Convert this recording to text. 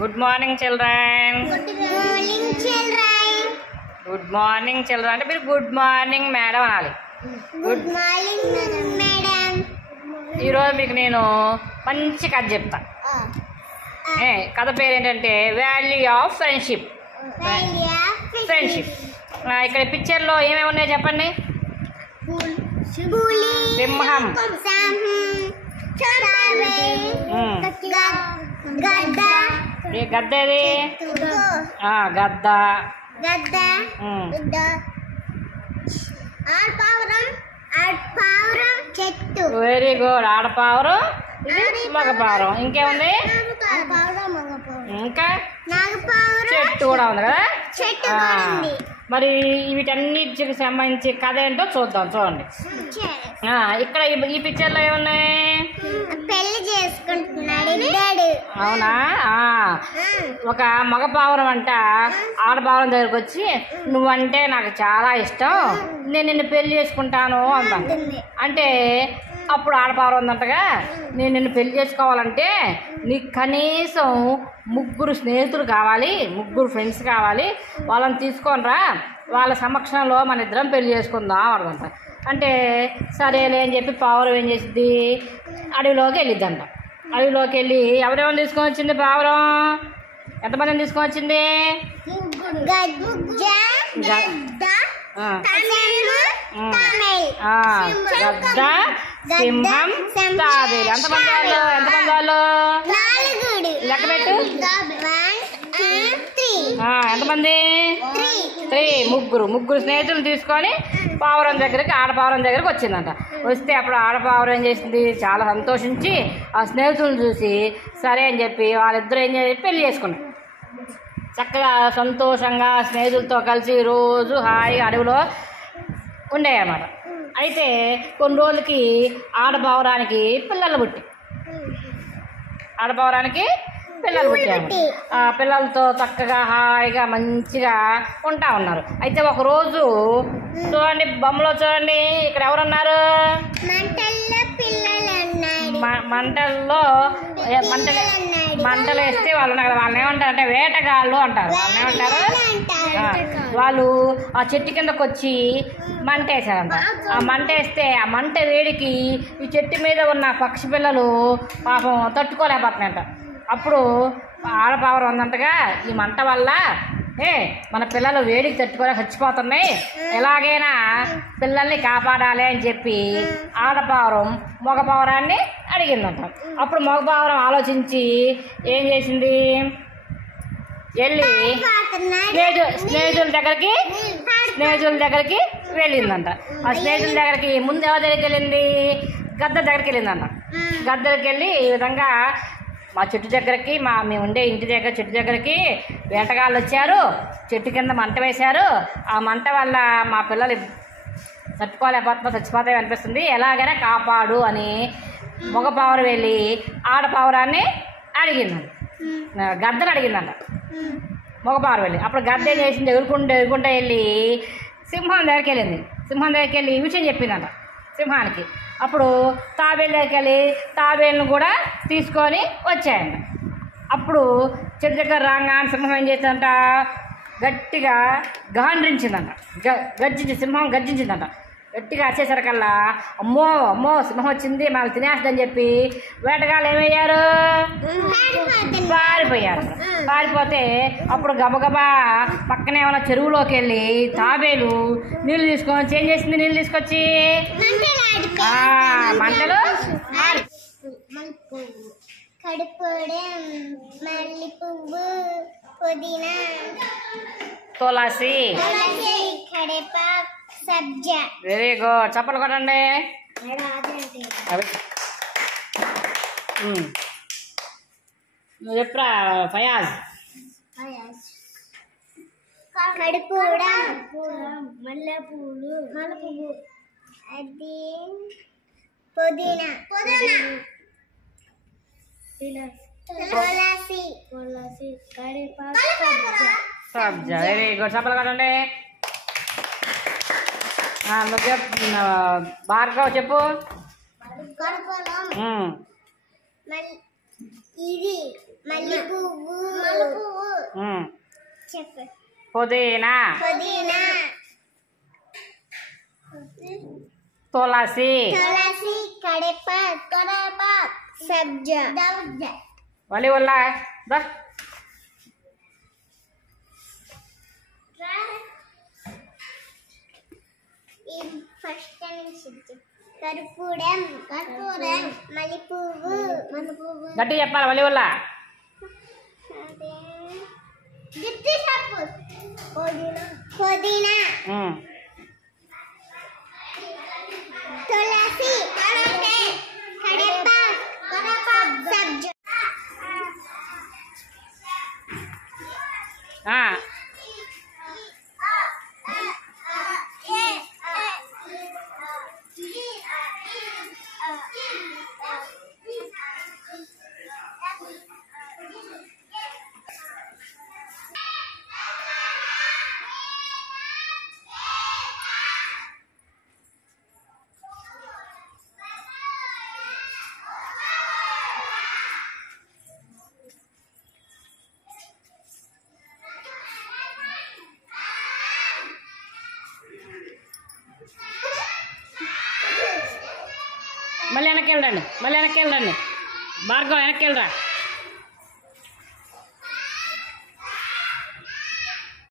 Good morning, children. Good morning, children. Good morning, children. అంటే మీరు good morning madam అనాలి. Good morning, madam. ఈరోజు మీకు నేను మంచి కథ చెప్తా. కథ పేరు ఏంటంటే వాల్యూ ఆఫ్ ఫ్రెండ్షిప్. ఫ్రెండ్షిప్. ఇక్కడ పిక్చర్లో ఏమేమి ఉన్నాయో చెప్పండి. సింహం, గద్ద ఏది? గద్ద. Very good. ఆడపావురం, మగపావురం. ఇంకేముంది? ఇంకా చెట్టు కూడా ఉంది కదా. మరి వీటన్నిటికి సంబంధించి కథ ఏంటో చూద్దాం. చూడండి ఇక్కడ ఈ పిక్చర్లో ఏమున్నాయి? పెళ్లి చేసుకుంటున్నాడు. అవునా? ఒక మగపావురం అంట ఆడపావురం దగ్గరకు వచ్చి నువ్వంటే నాకు చాలా ఇష్టం, నేను నిన్ను పెళ్లి చేసుకుంటాను అందా. అంటే అప్పుడు ఆడపావురం ఉందంటగా, నేను నిన్ను పెళ్లి చేసుకోవాలంటే నీకు కనీసం 3 స్నేహితులు కావాలి, 3 ఫ్రెండ్స్ కావాలి, వాళ్ళని తీసుకొనిరా, వాళ్ళ సమక్షంలో మన ఇద్దరం పెళ్లి చేసుకుందాం అడుగుంట. అంటే సరేలే అని చెప్పి పావురం ఏం చేసిద్ది, అడవిలోకి వెళ్ళిద్దంట. అడవిలోకి వెళ్ళి ఎవరెవరిని తీసుకొని వచ్చింది పావురం? ఎంతమందిని తీసుకొని వచ్చింది? గద్ద, సింహం, తాబేలు. ఎంతమంది వాళ్ళు? లెక్క పెట్టు. ఎంతమంది? 3 స్నేహితులు తీసుకొని పావురం దగ్గరికి, ఆడపావురం దగ్గరికి వచ్చిందంట. వస్తే అప్పుడు ఆడపావురం ఏం చేసింది, చాలా సంతోషించి ఆ స్నేహితులను చూసి సరే అని చెప్పి వాళ్ళిద్దరూ ఏం చేసి పెళ్లి చేసుకున్నారు. చక్కగా సంతోషంగా స్నేహితులతో కలిసి రోజు హాయిగా అడవిలో ఉండేయన్నమాట. అయితే కొన్ని రోజులకి ఆడపావురానికి పిల్లలు పుట్టారు. ఆ పిల్లలతో చక్కగా హాయిగా మంచిగా ఉంటా ఉన్నారు. అయితే ఒకరోజు చూడండి, బొమ్మలో చూడండి, ఇక్కడ ఎవరున్నారు? మంటలు వేస్తే వాళ్ళు ఉన్నారు కదా, వాళ్ళని ఏమంటారు అంటే వేటగాళ్ళు అంటారు. వాళ్ళని ఏమంటారు? వాళ్ళు ఆ చెట్టు కిందకు వచ్చి మంట వేసారంట. ఆ మంట వేస్తే ఆ మంట వేడికి ఈ చెట్టు మీద ఉన్న పక్షి పిల్లలు పాపం తట్టుకోలేకపోతున్నాయంట. అప్పుడు ఆడపావురం ఉందంటగా, ఈ మంట వల్ల మన పిల్లలు వేడికి తట్టుకోలేక చచ్చిపోతున్నాయి, ఎలాగైనా పిల్లల్ని కాపాడాలి అని చెప్పి ఆడపావురం మగపావురాన్ని అడిగిందంట. అప్పుడు మగపావురం ఆలోచించి ఏం చేసింది, వెళ్ళి స్నేహితుల దగ్గరికి వెళ్ళిందంట. ఆ స్నేహితుల దగ్గరికి ముందు ఎవరి దగ్గరికి వెళ్ళింది? గద్ద దగ్గరికి వెళ్ళిందంట. గద్ద దగ్గరికి వెళ్ళి ఈ విధంగా మా చెట్టు దగ్గరికి, మేము ఉండే ఇంటి దగ్గర చెట్టు దగ్గరికి వేటగాళ్ళు వచ్చారు, చెట్టు కింద మంట వేశారు, ఆ మంట వల్ల మా పిల్లలు చచ్చిపోతాయి అనిపిస్తుంది, ఎలాగైనా కాపాడు అని మగపావురం వెళ్ళి ఆడపావురాన్ని అడిగిందంట. గద్దను అడిగిందంట మగపావురం వెళ్ళి. అప్పుడు గద్ద ఏం చేసింది, ఎగురుకుంటూ వెళ్ళి సింహం దగ్గరికి వెళ్ళింది. సింహం దగ్గరికి వెళ్ళి ఈ విషయం చెప్పిందంట సింహానికి. అప్పుడు తాబేలు దగ్గరికి వెళ్ళి తాబేలును కూడా తీసుకొని వచ్చాయంట. అప్పుడు చెట్టు దగ్గర రాగానే సింహం ఏం చేసిందంట, గట్టిగా గాండ్రించిందంట. సింహం గర్జించిందంట. గట్టిగా వచ్చేసరికల్లా అమ్మో సింహం వచ్చింది, మనల్ని తినేస్తుందని చెప్పి వేటగాళ్ళు ఏమయ్యారు? పారిపోతే అప్పుడు గబగబా పక్కనే ఉన్న చెరువులోకి వెళ్ళి తాబేలు నీళ్ళు తీసుకొని ఏం చేసింది, నీళ్ళు తీసుకొచ్చి మంటలు తులసి. Very good. చప్పలు కొట్టండి. నువ్వు చెప్పురా ఫయాజ్. మల్లెపూలు, అది పుదీనా, తులసి, సబ్జా. Very good. చప్పలు కొట్టండి. నువ్వు చెప్పు భార్గవ్, చెప్పు. ఇది మల్లె పువ్వు, చెప్పు. పుదీనా, పుదీనా, తులసి, తులసి, కరివేపాకు, సబ్జా. వలి వల్ల దా ఫస్ట్ కర్పూరం, మల్లెపువ్వు, గట్టి చెప్పాలి వలి వల్ల పుదీనా, తులసి, కరివేపాకు, సబ్జా. మళ్ళీ వెనక్కి వెళ్ళండి, మళ్ళీ వెనక్కి వెళ్ళండి, భార్గవ్ వెనక్కి వెళ్ళరా.